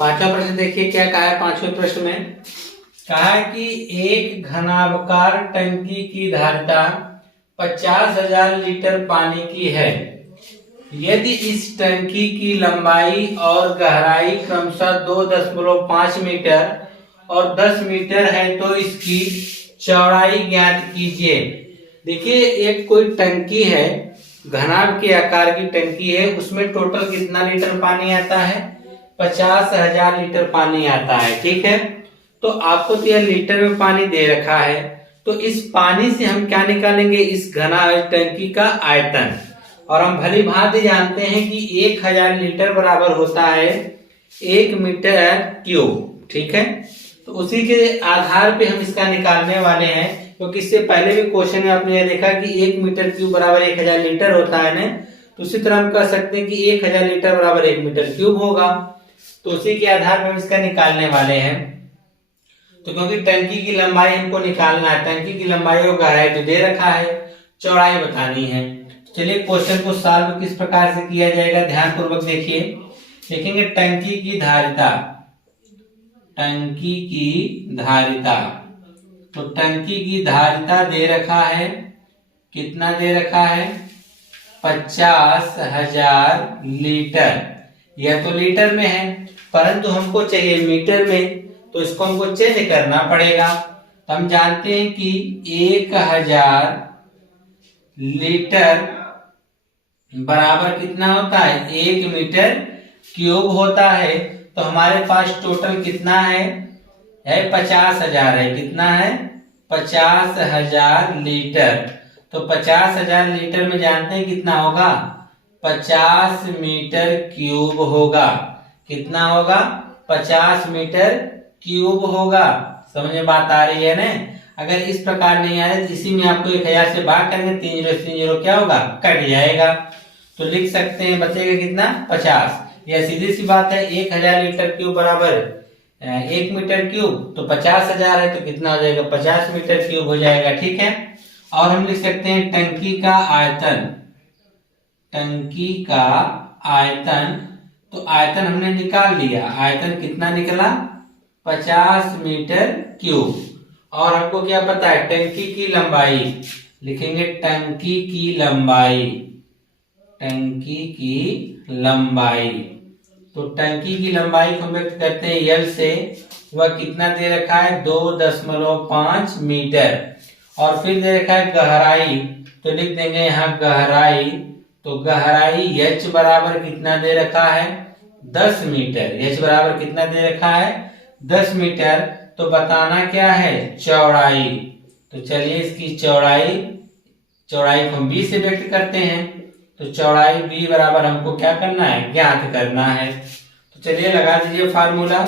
पांचवा प्रश्न देखिए क्या कहा है। पांचवें प्रश्न में कहा है कि एक घनाभकार टंकी की धारिता 50,000 लीटर पानी की है। यदि इस टंकी की लंबाई और गहराई क्रमशः 2.5 मीटर और 10 मीटर है तो इसकी चौड़ाई ज्ञात कीजिए। देखिए एक कोई टंकी है, घनाभ के आकार की टंकी है, उसमें टोटल कितना लीटर पानी आता है? 50,000 लीटर पानी आता है। ठीक है, तो आपको तो यह लीटर में पानी दे रखा है, तो इस पानी से हम क्या निकालेंगे? इस घना टंकी का आयतन। और हम भली भांति जानते हैं कि 1000 लीटर बराबर होता है 1 मीटर क्यूब। ठीक है, तो उसी के आधार पे हम इसका निकालने वाले हैं, क्योंकि इससे पहले भी क्वेश्चन में आपने ये देखा कि 1 मीटर क्यूब बराबर 1000 लीटर होता है ना, तो उसी तरह हम कह सकते हैं कि 1000 लीटर बराबर 1 मीटर क्यूब होगा। तो उसी के आधार पर हम इसका निकालने वाले हैं। तो क्योंकि टंकी की लंबाई हमको निकालना है, टंकी की लंबाई और गहराई तो दे रखा है, चौड़ाई बतानी है। चलिए क्वेश्चन को सॉल्व किस प्रकार से किया जाएगा ध्यान पूर्वक देखिए। देखेंगे टंकी की धारिता, टंकी की धारिता, तो टंकी की धारिता दे रखा है, कितना दे रखा है? 50,000 लीटर। यह तो लीटर में है, परंतु हमको चाहिए मीटर में, तो इसको हमको चेंज करना पड़ेगा। तो हम जानते हैं कि 1000 लीटर बराबर कितना होता है? 1 मीटर क्यूब होता है। तो हमारे पास टोटल कितना है? 50,000 है। कितना है? 50,000 लीटर। तो 50,000 लीटर में जानते हैं कितना होगा? 50 मीटर क्यूब होगा। कितना होगा? 50 मीटर क्यूब होगा। समझ में बात आ रही है ना? अगर इस प्रकार नहीं आ रही, इसी में आपको 1000 से भाग करेंगे, 3 0 3 0 क्या होगा? कट जाएगा। तो लिख सकते हैं बचेगा कितना? 50। यह सीधी सी बात है, 1000 लीटर क्यूब बराबर 1 मीटर क्यूब, तो 50,000 है तो कितना हो जाएगा? 50 मीटर क्यूब हो जाएगा। ठीक है, और हम लिख सकते हैं टंकी का आयतन, टंकी का आयतन, तो आयतन हमने निकाल लिया। आयतन कितना निकला? 50 मीटर क्यूब। और हमको क्या पता है? टंकी की लंबाई, लिखेंगे टंकी की लंबाई, टंकी की लंबाई, तो टंकी की लंबाई को व्यक्त करते हैं L से। वह कितना दे रखा है? 2.5 मीटर। और फिर दे रखा है गहराई, तो लिख देंगे यहाँ गहराई, तो गहराई H बराबर कितना दे रखा है? 10 मीटर। H बराबर कितना दे रखा है? 10 मीटर। तो बताना क्या है? चौड़ाई। तो चलिए इसकी चौड़ाई, चौड़ाई को हम B से व्यक्त करते हैं, तो चौड़ाई B बराबर हमको क्या करना है? ज्ञात करना है। तो चलिए लगा दीजिए फार्मूला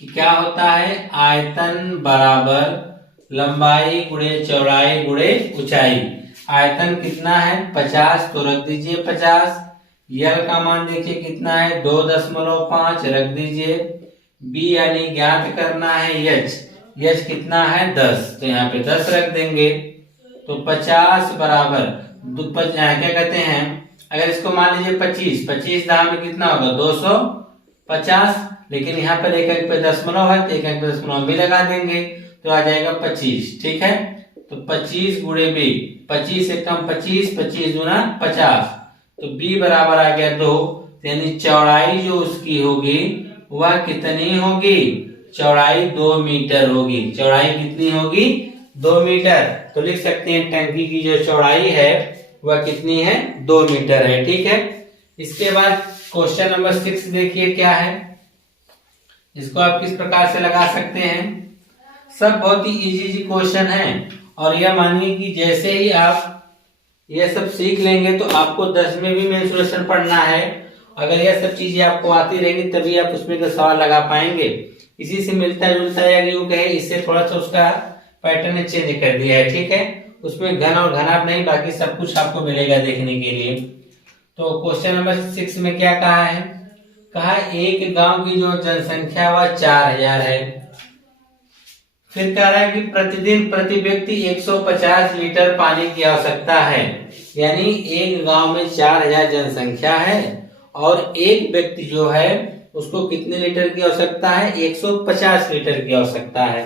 कि क्या होता है? आयतन बराबर लंबाई गुणे चौड़ाई गुणे ऊंचाई। आयतन कितना है? 50, तो रख दीजिए 50। यल का मान देखिए कितना है? 2.5 रख दीजिए। बी यानी ज्ञात करना है H, H कितना है? 10, तो यहाँ पे 10 रख देंगे। तो 50 बराबर क्या कहते हैं, अगर इसको मान लीजिए 25, 25 दाम में कितना होगा? 250, लेकिन यहाँ पर एक अंक पे दशमलव है, तो एक अंक पे दशमलव भी लगा देंगे, तो आ जाएगा 25। ठीक है, तो 25 गुणे B, 25 से कम 25, 25 गुना 50, तो B बराबर आ गया 2। यानी चौड़ाई जो उसकी होगी वह कितनी होगी? चौड़ाई 2 मीटर होगी। चौड़ाई कितनी होगी? 2 मीटर। तो लिख सकते हैं टंकी की जो चौड़ाई है वह कितनी है? 2 मीटर है। ठीक है, इसके बाद क्वेश्चन नंबर 6 देखिए क्या है। इसको आप किस प्रकार से लगा सकते हैं? सब बहुत ही इजी क्वेश्चन है, और यह मानिए कि जैसे ही आप यह सब सीख लेंगे तो आपको 10 में भी मेंसुरेशन पढ़ना है। अगर यह सब चीजें आपको आती रहेंगी तभी आप उसमें का सवाल लगा पाएंगे। इसी से मिलता जुलता या यूं कहे, इससे थोड़ा सा उसका पैटर्न चेंज कर दिया है। ठीक है, उसमें घन और घनाभ नहीं, बाकी सब कुछ आपको मिलेगा देखने के लिए। तो क्वेश्चन नंबर 6 में क्या कहा है? कहा एक गांव की जो जनसंख्या वह 4000 है। फिर कह रहा है कि प्रतिदिन प्रति व्यक्ति 150 लीटर पानी की आवश्यकता है। यानी एक गांव में 4000 जनसंख्या है और एक व्यक्ति जो है उसको कितने लीटर की आवश्यकता है? 150 लीटर की आवश्यकता है।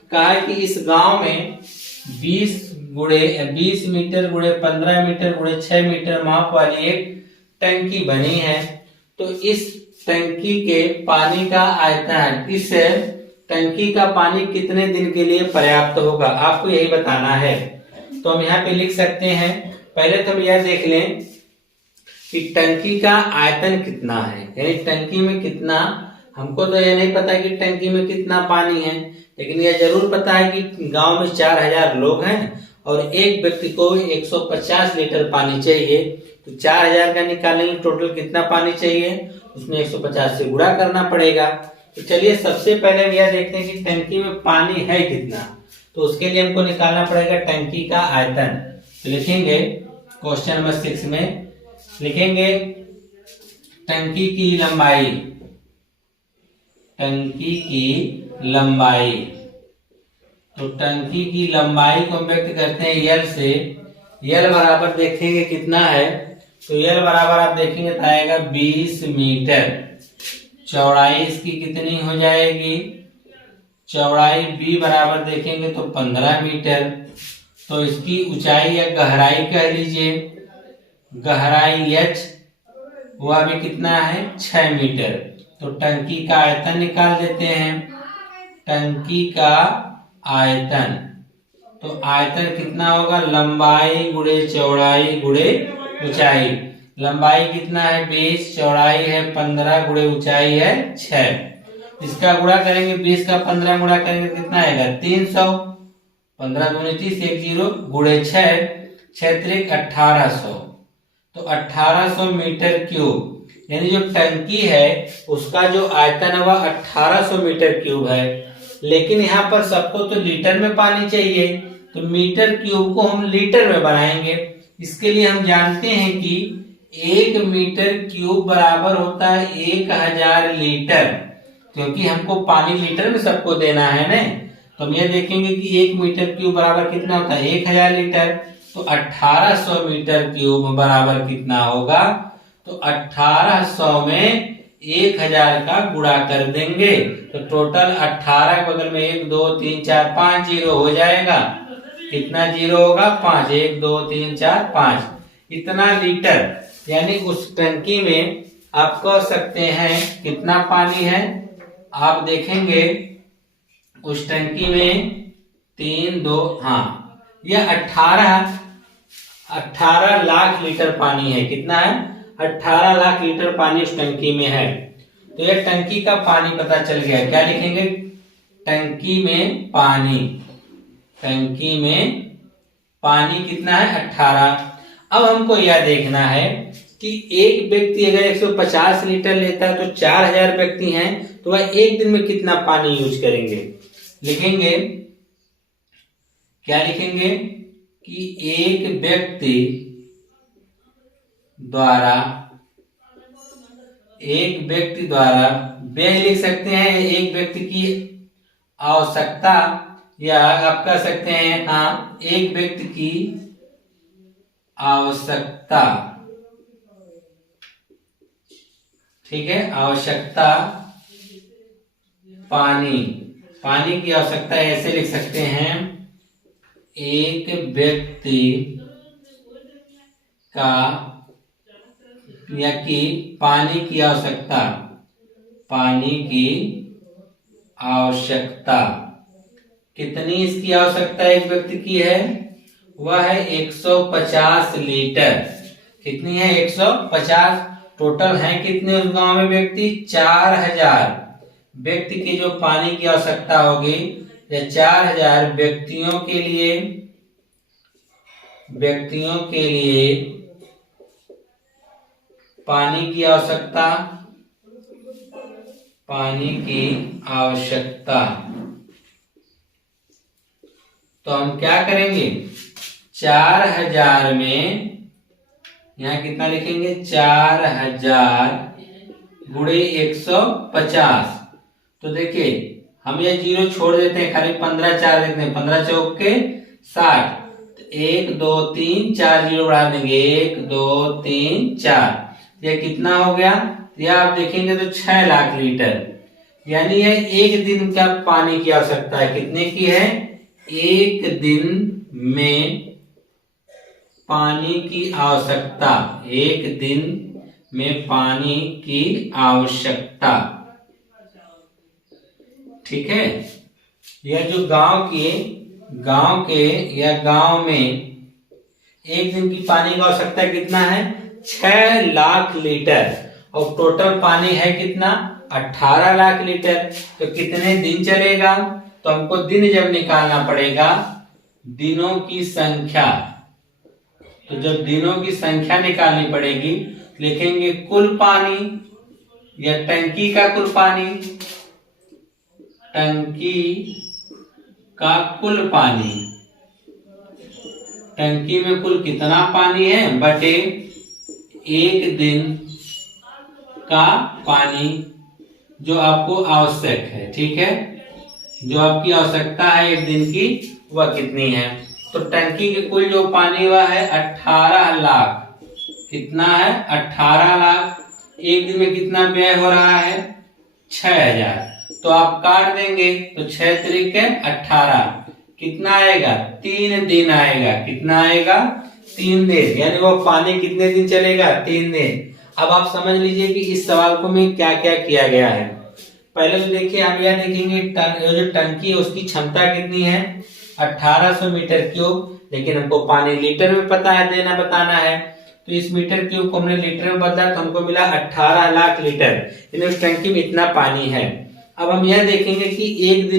तो कहा है कि इस गांव में 20 मीटर गुणे 15 मीटर गुणे 6 मीटर माप वाली एक टंकी बनी है। तो इस टंकी के पानी का आयतन, इस टंकी का पानी कितने दिन के लिए पर्याप्त होगा, आपको यही बताना है। तो हम यहाँ पे लिख सकते हैं, पहले तो हम यह देख लें कि टंकी का आयतन कितना है, यानी टंकी में कितना, हमको तो यह नहीं पता कि टंकी में कितना पानी है, लेकिन यह जरूर पता है कि गांव में 4000 लोग हैं और एक व्यक्ति को 150 लीटर पानी चाहिए। तो 4000 का निकालेंगे टोटल कितना पानी चाहिए, उसमें 150 से गुणा करना पड़ेगा। तो चलिए सबसे पहले हम यह देखते हैं कि टंकी में पानी है कितना। तो उसके लिए हमको निकालना पड़ेगा टंकी का आयतन। तो लिखेंगे क्वेश्चन नंबर 6 में लिखेंगे टंकी की लंबाई, टंकी की लंबाई। तो टंकी की लंबाई को व्यक्त करते हैं यल से। यल बराबर देखेंगे कितना है, तो यल बराबर आप देखेंगे तो आएगा 20 मीटर। चौड़ाई इसकी कितनी हो जाएगी, चौड़ाई बी बराबर देखेंगे तो 15 मीटर। तो इसकी ऊंचाई या गहराई कह लीजिए, गहराई h वह भी कितना है 6 मीटर। तो टंकी का आयतन निकाल देते हैं, टंकी का आयतन। तो आयतन कितना होगा, लंबाई गुणे चौड़ाई गुणे ऊंचाई। लंबाई कितना है 20, चौड़ाई है 15 गुणे ऊंचाई है 6। इसका गुणा करेंगे, 20 का 15 गुणा करेंगे कितना आएगा 300। 15 दूनी 30, 1 0 गुणे 6, 6 त्रिक 1800। तो 1800 मीटर क्यूब, यानी जो टंकी है उसका जो आयतन है वह 1800 मीटर क्यूब है। लेकिन यहाँ पर सबको तो लीटर में पानी चाहिए, तो मीटर क्यूब को हम लीटर में बनाएंगे। इसके लिए हम जानते हैं कि 1 मीटर क्यूब बराबर होता है 1000 लीटर, क्योंकि हमको पानी लीटर में सबको देना है ना। तो हम ये देखेंगे कि 1 मीटर क्यूब बराबर कितना होता है 1000 लीटर। तो 1800 मीटर क्यूब बराबर कितना होगा, तो 1800 में 1000 का गुणा कर देंगे तो टोटल 18 बगल में 1 2 3 4 5 जीरो हो जाएगा। कितना जीरो होगा 5, 1 2 3 4 5, इतना लीटर। यानी उस टंकी में आप कह सकते हैं कितना पानी है, आप देखेंगे उस टंकी में 3 2 हाँ यह 18 लाख लीटर पानी है। कितना है 18 लाख लीटर पानी उस टंकी में है। तो यह टंकी का पानी पता चल गया। क्या लिखेंगे, टंकी में पानी, टंकी में पानी कितना है 18। अब हमको यह देखना है कि एक व्यक्ति अगर 150 लीटर लेता है तो 4000 व्यक्ति हैं तो वह एक दिन में कितना पानी यूज करेंगे। लिखेंगे, क्या लिखेंगे कि एक व्यक्ति द्वारा व्यय लिख सकते हैं, एक व्यक्ति की आवश्यकता, या आप कह सकते हैं हाँ एक व्यक्ति की आवश्यकता, ठीक है, आवश्यकता पानी की आवश्यकता ऐसे लिख सकते हैं, एक व्यक्ति का या कि पानी की आवश्यकता कितनी इसकी आवश्यकता एक व्यक्ति की है, वह है 150 लीटर। कितनी है 150। टोटल है कितने उस गांव में व्यक्ति 4000 व्यक्ति की जो पानी की आवश्यकता होगी, या 4000 व्यक्तियों के लिए पानी की आवश्यकता। तो हम क्या करेंगे 4000 में यहाँ कितना लिखेंगे 4000 गुणे 150। तो देखिए हम ये जीरो छोड़ देते हैं, खाली 15 4 देते हैं, 15 चौक के 60। 1 2 3 4 जीरो बढ़ा देंगे, 1 2 3 4, ये कितना हो गया, या आप देखेंगे तो 6 लाख लीटर, यानी यह एक दिन का पानी की आवश्यकता है। कितने की है? एक दिन में पानी की आवश्यकता, एक दिन में पानी की आवश्यकता। ठीक है, यह जो गांव के या गांव में एक दिन की पानी का आवश्यकता कितना है? 6 लाख लीटर, और टोटल पानी है कितना? 18 लाख लीटर। तो कितने दिन चलेगा? तो हमको दिन जब निकालना पड़ेगा, दिनों की संख्या। तो जब दिनों की संख्या निकालनी पड़ेगी, लिखेंगे कुल पानी या टंकी का कुल पानी, टंकी का कुल पानी, टंकी में कुल कितना पानी है बटे एक दिन का पानी जो आपको आवश्यक है। ठीक है, जो आपकी आवश्यकता है एक दिन की, वह कितनी है? तो टंकी के कुल जो पानी वह है 18 लाख। कितना है? 18 लाख। एक दिन में कितना व्यय हो रहा है? 6000। तो आप काट देंगे तो 6 तरीके 18, कितना आएगा? 3 दिन आएगा। कितना आएगा? 3 दिन। यानी वो पानी कितने दिन चलेगा? 3 दिन। अब आप समझ लीजिए कि इस सवाल को में क्या क्या किया गया है। पहले तो देखिए, हम यह देखेंगे जो टंकी है उसकी क्षमता कितनी है? 1800 मीटर क्यूब, लेकिन हमको पानी लीटर में पता है, देना बताना है। तो इस मीटर क्यूब को हमने लीटर में बदला तो हमको मिला 18 लाख लीटर, यानी उस टंकी में इतना पानी है। अब हम यह देखेंगे कि एक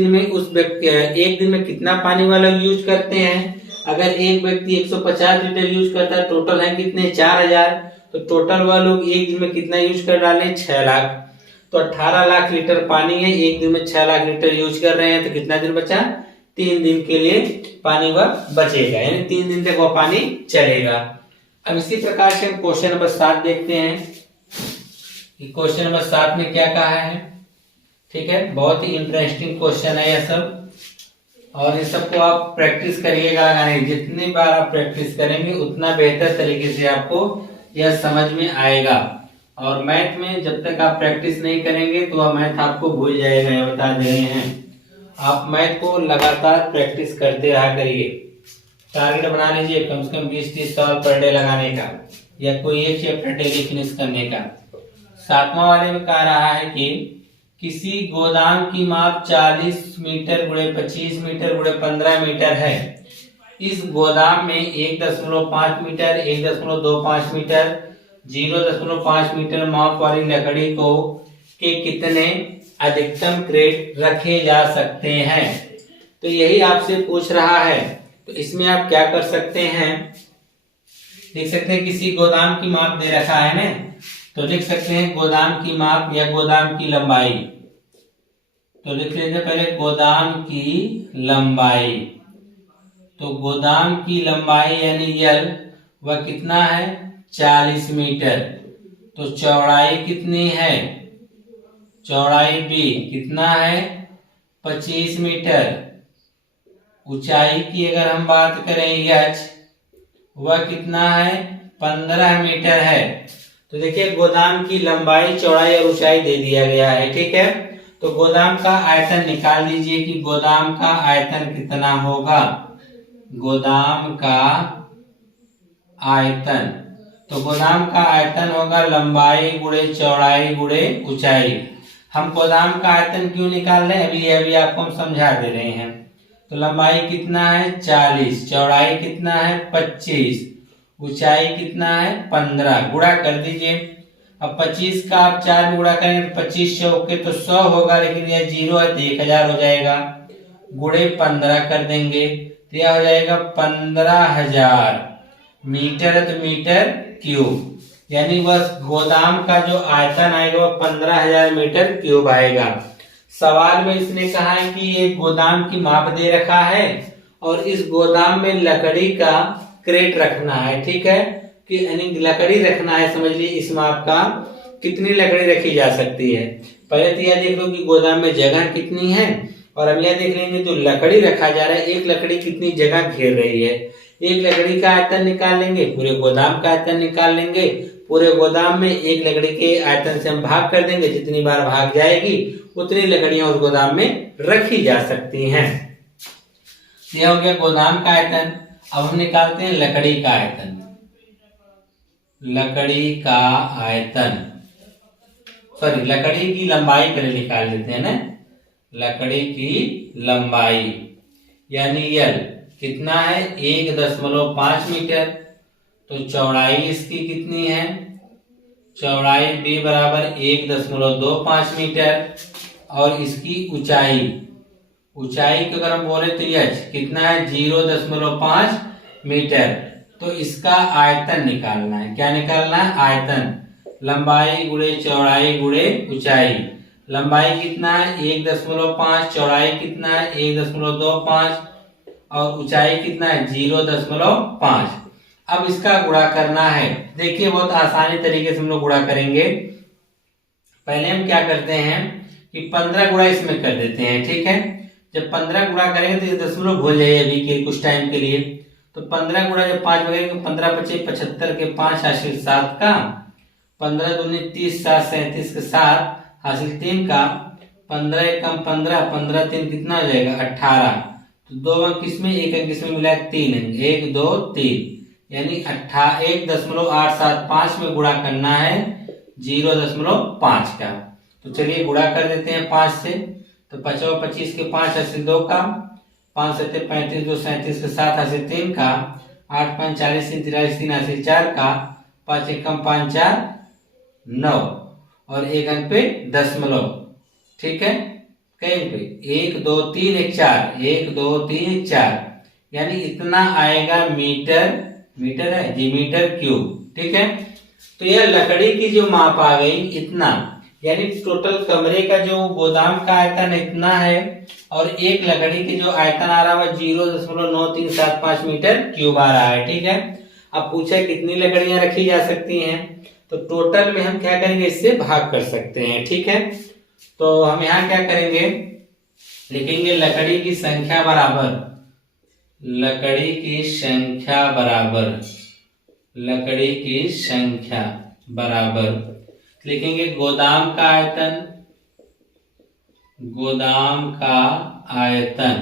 दिन में कितना पानी वाला यूज करते हैं। अगर एक व्यक्ति 150 लीटर यूज करता है, टोटल है कितने? 4000। तो टोटल वह लोग एक दिन में कितना यूज कर डाले? 6 लाख। तो 18 लाख लीटर पानी है, एक दिन में 6 लाख लीटर यूज कर रहे हैं, तो कितना दिन बचा? 3 दिन के लिए पानी वह बचेगा, यानी 3 दिन तक वह पानी चलेगा। अब इसी प्रकार से हम क्वेश्चन नंबर 7 देखते हैं कि क्वेश्चन नंबर 7 में क्या कहा है। ठीक है, बहुत ही इंटरेस्टिंग क्वेश्चन है यह सब, और इस सबको आप प्रैक्टिस करिएगा। यानी जितनी बार आप प्रैक्टिस करेंगे उतना बेहतर तरीके से आपको यह समझ में आएगा। और मैथ में जब तक आप प्रैक्टिस नहीं करेंगे तो वह मैथ आपको भूल जाएगा, यह बता दे रहे हैं। आप मैथ को लगातार प्रैक्टिस करते रहा करिए। टारगेट बना लीजिए कम से कम 20-30 सवाल पर डे लगाने का, या कोई एक चैप्टर डेली फिनिश करने का। 7वां वाले में कह रहा है कि किसी गोदाम की माप 40 मीटर गुणे 25 मीटर गुणे 15 मीटर है। इस गोदाम में 1.5 मीटर, 1.25 मीटर, 0.5 मीटर माप वाली लकड़ी के कितने अधिकतम क्रेट रखे जा सकते हैं। तो यही आपसे पूछ रहा है। तो इसमें आप क्या कर सकते हैं, देख सकते हैं किसी गोदाम की माप दे रखा है ना, तो लिख सकते हैं गोदाम की माप या गोदाम की लंबाई। तो लिख लेते हैं पहले गोदाम की लंबाई। तो गोदाम की लंबाई यानी यल वह कितना है? 40 मीटर। तो चौड़ाई कितनी है? चौड़ाई भी कितना है? 25 मीटर। ऊंचाई की अगर हम बात करें यच, वह कितना है? 15 मीटर है। तो देखिए गोदाम की लंबाई, चौड़ाई और ऊंचाई दे दिया गया है। ठीक है, तो गोदाम का आयतन निकाल दीजिए कि गोदाम का आयतन कितना होगा। गोदाम का आयतन, तो गोदाम का आयतन होगा लंबाई गुणे चौड़ाई गुणे ऊंचाई। हम गोदाम का आयतन क्यों निकाल रहे हैं, अभी आपको हम समझा दे रहे हैं। तो लंबाई कितना है? 40, चौड़ाई कितना है? 25, ऊंचाई कितना है? 15। गुणा कर दीजिए। अब 25 का आप 4 में गुणा करेंगे तो 25 चौके तो 100 होगा, लेकिन यह 0 है तो 1000 हो जाएगा। गुणे 15 कर देंगे तो यह हो जाएगा 15000 मीटर, तो मीटर क्यूब। यानी बस गोदाम का जो आयतन आएगा वो 15000 मीटर क्यूब आएगा। सवाल में इसने कहा है कि ये गोदाम की माप दे रखा है और इस गोदाम में लकड़ी का क्रेट रखना है। ठीक है, कि यानी लकड़ी रखना है। समझ लीजिए इस माप का कितनी लकड़ी रखी जा सकती है। पहले तो यह देख लो कि गोदाम में जगह कितनी है, और अब यह देख लेंगे जो लकड़ी रखा जा रहा है, एक लकड़ी कितनी जगह घेर रही है। एक लकड़ी का आयतन निकाल लेंगे, पूरे गोदाम का आयतन निकाल लेंगे, पूरे गोदाम में एक लकड़ी के आयतन से हम भाग कर देंगे, जितनी बार भाग जाएगी उतनी लकड़ियां उस गोदाम में रखी जा सकती हैं। यह हो गया गोदाम का आयतन। अब हम निकालते हैं लकड़ी का आयतन। लकड़ी का आयतन, सॉरी लकड़ी की लंबाई पहले निकाल लेते हैं ना। लकड़ी की लंबाई यानी यल कितना है 1.5 मीटर। तो चौड़ाई इसकी कितनी है, चौड़ाई b बराबर 1.25 मीटर। और इसकी ऊंचाई, ऊंचाई को अगर हम बोले तो h कितना है 0.5 मीटर। तो इसका आयतन निकालना है। क्या निकालना है, आयतन। लंबाई गुणे चौड़ाई गुणे ऊंचाई। लंबाई कितना है 1.5, चौड़ाई कितना है 1.25 और ऊंचाई कितना है 0.5। अब इसका गुणा करना है। देखिए बहुत आसानी तरीके से हम लोग गुणा करेंगे। पहले हम क्या करते हैं कि 15 गुणा इसमें कर देते हैं, ठीक है। जब 15 गुणा करेंगे तो ये दशमलव भूल जाइए अभी के कुछ टाइम के लिए। तो 15 गुणा जब 5 बनेगा 15 पचे 75 के 5 हासिल 7 का, 15 दूनी 30 7 37 के 7 हासिल 3 का, 15 एकम 15, 15 3 कितना हो जाएगा 18। तो 2 अंक किसमें, 1 अंक किसमें मिला 3 अंक, 1 2 3 यानी 1.875 में गुणा करना है 0.5 का। तो चलिए गुणा कर देते हैं 5 से। तो 5 25 के 5 हासिल 2 का, 5 7 35 2 37 के 7 हासिल 3 का, 8 5 40 3 43 3 हासिल 4 का, 5 एकम 5 4 9 और 1 अंक पे दशमलव, ठीक है। कहीं पे 1 2 3 1 4 1 2 3 1 4 यानी इतना आएगा मीटर, मीटर है जी, मीटर क्यूब, ठीक है। तो यह लकड़ी की जो माप आ गई इतना, यानी टोटल कमरे का जो गोदाम का आयतन इतना है और एक लकड़ी की जो आयतन आ रहा है 0.9375 मीटर क्यूब आ रहा है, ठीक है। अब पूछा कितनी लकड़ियां रखी जा सकती हैं, तो टोटल में हम क्या करेंगे इससे भाग कर सकते हैं, ठीक है। तो हम यहाँ क्या करेंगे, लिखेंगे लकड़ी की संख्या बराबर, लकड़ी की संख्या बराबर, लकड़ी की संख्या बराबर लिखेंगे गोदाम का आयतन, गोदाम का आयतन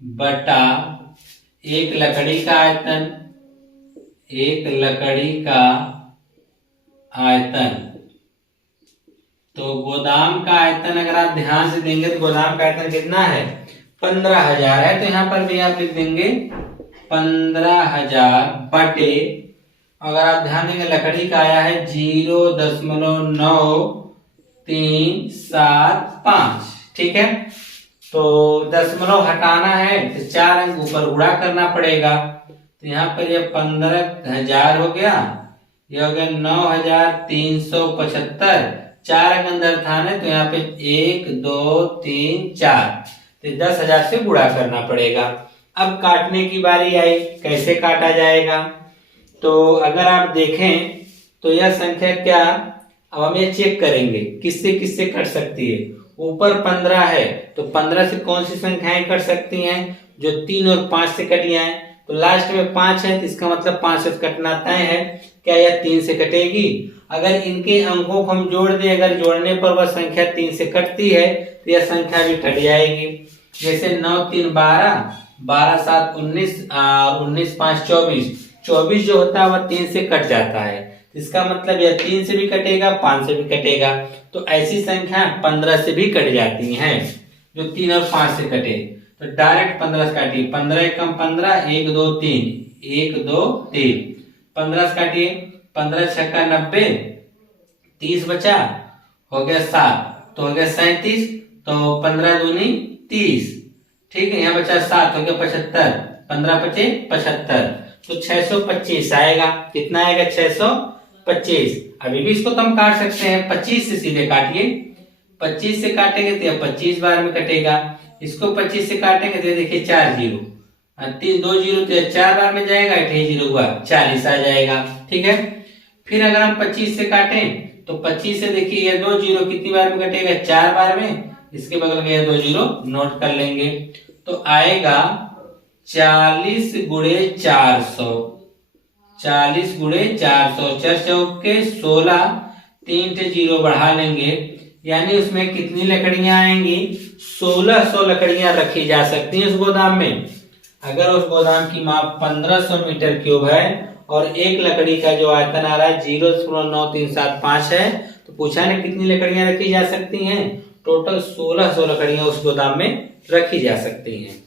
बटा एक लकड़ी का आयतन, एक लकड़ी का आयतन। तो गोदाम का आयतन अगर आप ध्यान से देंगे तो गोदाम का आयतन कितना है 15,000 है। तो यहाँ पर भी आप लिख देंगे 15,000 बटे, अगर आप ध्यान देंगे लकड़ी का आया है 0.9375, ठीक है। तो दशमलव हटाना है तो 4 अंक ऊपर गुणा करना पड़ेगा। तो यहाँ पर ये 15,000 हो गया, ये हो गया 9,375, 4 अंक अंदर था ना, तो यहाँ पे 1 2 3 4, तो 10,000 से गुणा करना पड़ेगा। अब काटने की बारी आई, कैसे काटा जाएगा। तो अगर आप देखें तो यह संख्या क्या, अब हम ये चेक करेंगे किससे किससे कट सकती है। ऊपर 15 है तो 15 से कौन सी संख्याएं कट सकती हैं, जो 3 और 5 से कट जाए। तो लास्ट में 5 है तो इसका मतलब 5 से कटना तय है। क्या यह 3 से कटेगी, अगर इनके अंकों को हम जोड़ दें, अगर जोड़ने पर वह संख्या 3 से कटती है तो यह संख्या भी कट जाएगी। जैसे 9 3 12, 12 7 19 और 19 5 24, 24 जो होता है वह 3 से कट जाता है। इसका मतलब यह 3 से भी कटेगा 5 से भी कटेगा। तो ऐसी संख्या 15 से भी कट जाती हैं जो 3 और 5 से कटे। तो डायरेक्ट 15 से काटिए, 15 एकम 15, 1 2 3 1 2 3, 15 से काटिए, 15 छक्का 90, 30 बचा, हो गया 7, तो हो गया 37, तो 15 दूनी 30, ठीक है। यहाँ बचा 7, हो गया 75, 15 पचे 75, तो 625 आएगा। कितना आएगा 625। अभी भी इसको तो हम काट सकते हैं, 25 से सीधे काटिए, 25 से काटेंगे तो यह 25 बार में कटेगा। इसको 25 से काटेंगे तो देखिए 4 जीरो, 2 जीरो तो 4 बार में जाएगा, 8 जीरो हुआ 40 आ जाएगा, ठीक है। फिर अगर हम 25 से काटें तो 25 से देखिए ये 2 जीरो कितनी बार में कटेगा 4 बार में, इसके बगल में ये 2 जीरो नोट कर लेंगे। तो आएगा 40 गुणे 400, 40 गुणे 400, 4 चौके 16, 3 से 0 बढ़ा लेंगे, यानी उसमें कितनी लकड़ियां आएंगी? 1600 लकड़ियां रखी जा सकती हैं उस गोदाम में। अगर उस गोदाम की माप 1500 मीटर क्यूब है और एक लकड़ी का जो आयतन आ रहा है 0.9375 है, तो पूछा है कितनी लकड़ियां रखी जा सकती हैं? टोटल 1600 लकड़ियां उस गोदाम में रखी जा सकती हैं।